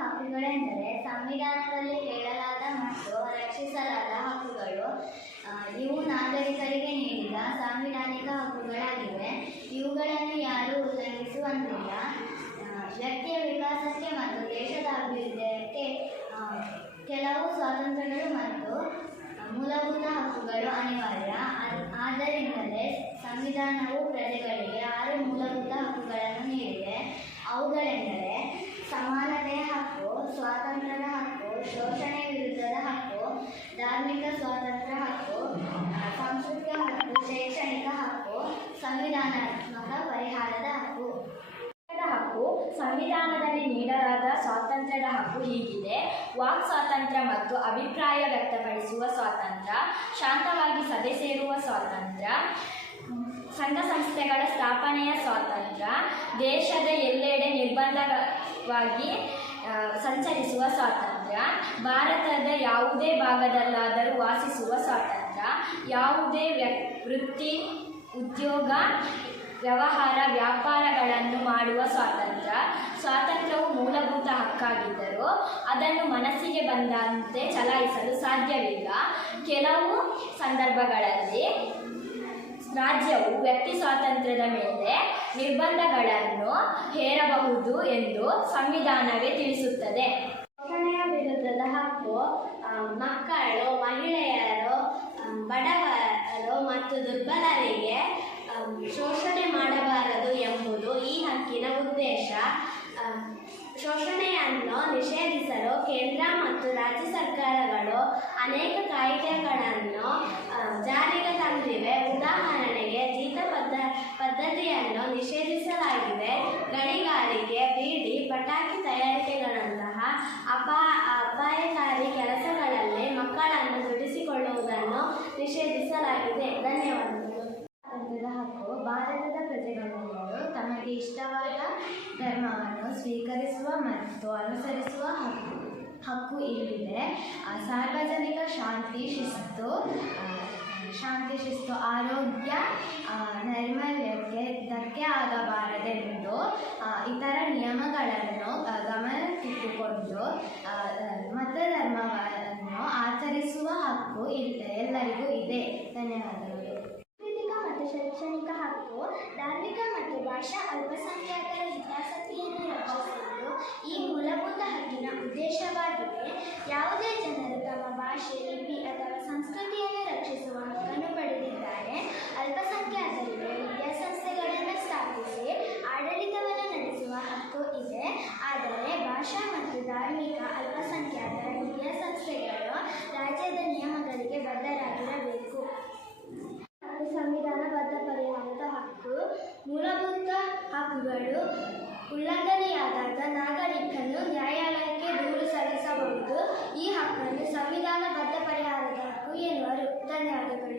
ಹಕ್ಕುಗಳೆಂದರೆ ಸಂವಿಧಾನದಲ್ಲಿ ಹೇಳಲಾದ ಮತ್ತು ರಕ್ಷಿಸಲಾದ ಹಕ್ಕುಗಳು. ಇವು ನಾಗರಿಕರಿಗೆ ನೀಡಿದ ಸಾಂವಿಧಾನಿಕ ಹಕ್ಕುಗಳಾಗಿವೆ. ಇವುಗಳನ್ನು ಯಾರೂ ಉಲ್ಲಂಘಿಸುವಂತಿಲ್ಲ. ವ್ಯಕ್ತಿಯ ವಿಕಾಸಕ್ಕೆ ಮತ್ತು ದೇಶದ ಅಭಿವೃದ್ಧಿಗೆ ಕೆಲವು ಸ್ವಾತಂತ್ರ್ಯಗಳು ಮತ್ತು ಮೂಲಭೂತ ಹಕ್ಕುಗಳು ಅನಿವಾರ್ಯ. ಆದ್ದರಿಂದಲೇ ಸಂವಿಧಾನವು ಪ್ರಜೆಗಳಿಗೆ 6 ಮೂಲಭೂತ ಹಕ್ಕುಗಳನ್ನು ನೀಡಿದೆ. ಅವುಗಳೆಂದರೆ ಸಮಾನತೆಯ ಹಕ್ಕು, ಸ್ವಾತಂತ್ರ್ಯದ ಹಕ್ಕು, ಶೋಷಣೆ ವಿರುದ್ಧದ ಹಕ್ಕು, ಧಾರ್ಮಿಕ ಸ್ವಾತಂತ್ರ್ಯ ಹಕ್ಕು, ಸಾಂಸ್ಕೃತಿಕ ಹಕ್ಕು, ಶೈಕ್ಷಣಿಕ ಹಕ್ಕು, ಸಂವಿಧಾನಾತ್ಮಕ ಪರಿಹಾರದ ಹಕ್ಕು. ಹಕ್ಕು ಸಂವಿಧಾನದಲ್ಲಿ ನೀಡಲಾದ ಸ್ವಾತಂತ್ರ್ಯದ ಹಕ್ಕು ಹೀಗಿದೆ: ವಾಕ್ ಸ್ವಾತಂತ್ರ್ಯ ಮತ್ತು ಅಭಿಪ್ರಾಯ ವ್ಯಕ್ತಪಡಿಸುವ ಸ್ವಾತಂತ್ರ್ಯ, ಶಾಂತವಾಗಿ ಸಭೆ ಸೇರುವ ಸ್ವಾತಂತ್ರ್ಯ, ಸಂಘ ಸಂಸ್ಥೆಗಳ ಸ್ಥಾಪನೆಯ ಸ್ವಾತಂತ್ರ್ಯ, ದೇಶದ ಎಲ್ಲೆಡೆ ನಿರ್ಬಂಧವಾಗಿ ಸಂಚರಿಸುವ ಸ್ವಾತಂತ್ರ್ಯ, ಭಾರತದ ಯಾವುದೇ ಭಾಗದಲ್ಲಾದರೂ ವಾಸಿಸುವ ಸ್ವಾತಂತ್ರ್ಯ, ಯಾವುದೇ ವೃತ್ತಿ, ಉದ್ಯೋಗ, ವ್ಯವಹಾರ, ವ್ಯಾಪಾರಗಳನ್ನು ಮಾಡುವ ಸ್ವಾತಂತ್ರ್ಯ. ಸ್ವಾತಂತ್ರ್ಯವು ಮೂಲಭೂತ ಹಕ್ಕಾಗಿದ್ದರೂ ಅದನ್ನು ಮನಸ್ಸಿಗೆ ಬಂದಂತೆ ಚಲಾಯಿಸಲು ಸಾಧ್ಯವಿಲ್ಲ. ಕೆಲವು ಸಂದರ್ಭಗಳಲ್ಲಿ ರಾಜ್ಯವು ವ್ಯಕ್ತಿ ಸ್ವಾತಂತ್ರ್ಯದ ಮೇಲೆ ನಿರ್ಬಂಧಗಳನ್ನು ಹೇರಬಹುದು ಎಂದು ಸಂವಿಧಾನವೇ ತಿಳಿಸುತ್ತದೆ. ಶೋಷಣೆಯ ವಿರುದ್ಧದ ಹಕ್ಕು ಮಕ್ಕಳು, ಮಹಿಳೆಯರು, ಬಡವರು ಮತ್ತು ದುರ್ಬಲರಿಗೆ ಶೋಷಣೆ ಮಾಡಬಾರದು ಎಂಬುದು ಈ ಹಕ್ಕಿನ ಉದ್ದೇಶ. ಶೋಷಣೆಯನ್ನು ನಿಷೇಧಿಸಲು ಕೇಂದ್ರ ಮತ್ತು ರಾಜ್ಯ ಸರ್ಕಾರಗಳು ಅನೇಕ ಕಾಯ್ದೆಗಳನ್ನು ಜಾರಿಗೆ ತಂದಿವೆ. ಉದಾಹರಣೆಗೆ, ಜೀತ ಪದ್ಧತಿಯನ್ನು ನಿಷೇಧಿಸಲಾಗಿದೆ. ಗಣಿಗಾರಿಕೆ, ಬೀಡಿ, ಪಟಾಕಿ ತಯಾರಿಕೆಗಳಂತಹ ಅಪಾಯಕಾರಿ ಕೆಲಸಗಳಲ್ಲಿ ಮಕ್ಕಳನ್ನು ದುಡಿಸಿಕೊಳ್ಳುವುದನ್ನು ನಿಷೇಧಿಸಲಾಗಿದೆ. ಧನ್ಯವಾದಗಳು. ಸ್ವಾತಂತ್ರ್ಯದ ಹಕ್ಕು ಭಾರತದ ಪ್ರಜೆಗಳೆಲ್ಲರೂ ತಮಗೆ ಇಷ್ಟವಾದ ಧರ್ಮವನ್ನು ಸ್ವೀಕರಿಸುವ ಮತ್ತು ಅನುಸರಿಸುವ ಹಕ್ಕು ಇಲ್ಲಿದೆ. ಸಾರ್ವಜನಿಕ ಶಾಂತಿ ಶಿಸ್ತು, ಆರೋಗ್ಯ, ನೈರ್ಮಲ್ಯಕ್ಕೆ ಧಕ್ಕೆ ಆಗಬಾರದೆಂದು ಇತರ ನಿಯಮಗಳನ್ನು ಗಮನಕ್ಕಿಟ್ಟುಕೊಂಡು ಮತಧರ್ಮವನ್ನು ಆಚರಿಸುವ ಹಕ್ಕು ಎಲ್ಲರಿಗೂ ಇದೆ. ಧನ್ಯವಾದಗಳು. ಮತ್ತು ಶೈಕ್ಷಣಿಕ ಹಕ್ಕು ಧಾರ್ಮಿಕ ಮತ್ತು ಭಾಷಾ ಅಲ್ಪಸಂಖ್ಯಾತರ ಹಿತಾಸಕ್ತಿಯನ್ನು ರಕ್ಷಿಸುವುದು ಈ ಮೂಲಭೂತ ಹಕ್ಕಿನ ಉದ್ದೇಶವಾಗಿದೆ. ಯಾವುದೇ ಜನರು ತಮ್ಮ ಭಾಷೆ, ಲಿಪಿ ಅಥವಾ ಸಂಸ್ಕೃತಿಯನ್ನು ರಕ್ಷಿಸುವ ಹಕ್ಕನ್ನು ಪಡೆದಿದ್ದಾರೆ. ಅಲ್ಪಸಂಖ್ಯಾತರಿಗೆ ವಿದ್ಯಾಸಂಸ್ಥೆಗಳನ್ನು ಸ್ಥಾಪಿಸಿ ಆಡಳಿತವನ್ನು ನಡೆಸುವ ಹಕ್ಕು ಇದೆ. ಆದರೆ ಭಾಷಾ ಮತ್ತು ಧಾರ್ಮಿಕ ಅಲ್ಪಸಂಖ್ಯಾತರ ವಿದ್ಯಾಸಂಸ್ಥೆಗಳು ರಾಜ್ಯದ ನಿಯಮಗಳಿಗೆ ಬದ್ಧರಾಗಿರಬೇಕು. ಸಂವಿಧಾನಬದ್ಧ ಪರಿಹಾರದ ಹಕ್ಕು ಮೂಲಭೂತ ಹಕ್ಕುಗಳು ಉಲ್ಲಂಘನೆಯಾದಾಗ ನಾಗರಿಕನು ನ್ಯಾಯಾಲಯಕ್ಕೆ ದೂರು ಸಲ್ಲಿಸಬಹುದು. ಈ ಹಕ್ಕನ್ನು ಸಂವಿಧಾನಬದ್ಧ ಪರಿಹಾರದ ಹಕ್ಕು ಎನ್ನುವರು. ಧನ್ಯವಾದಗಳು.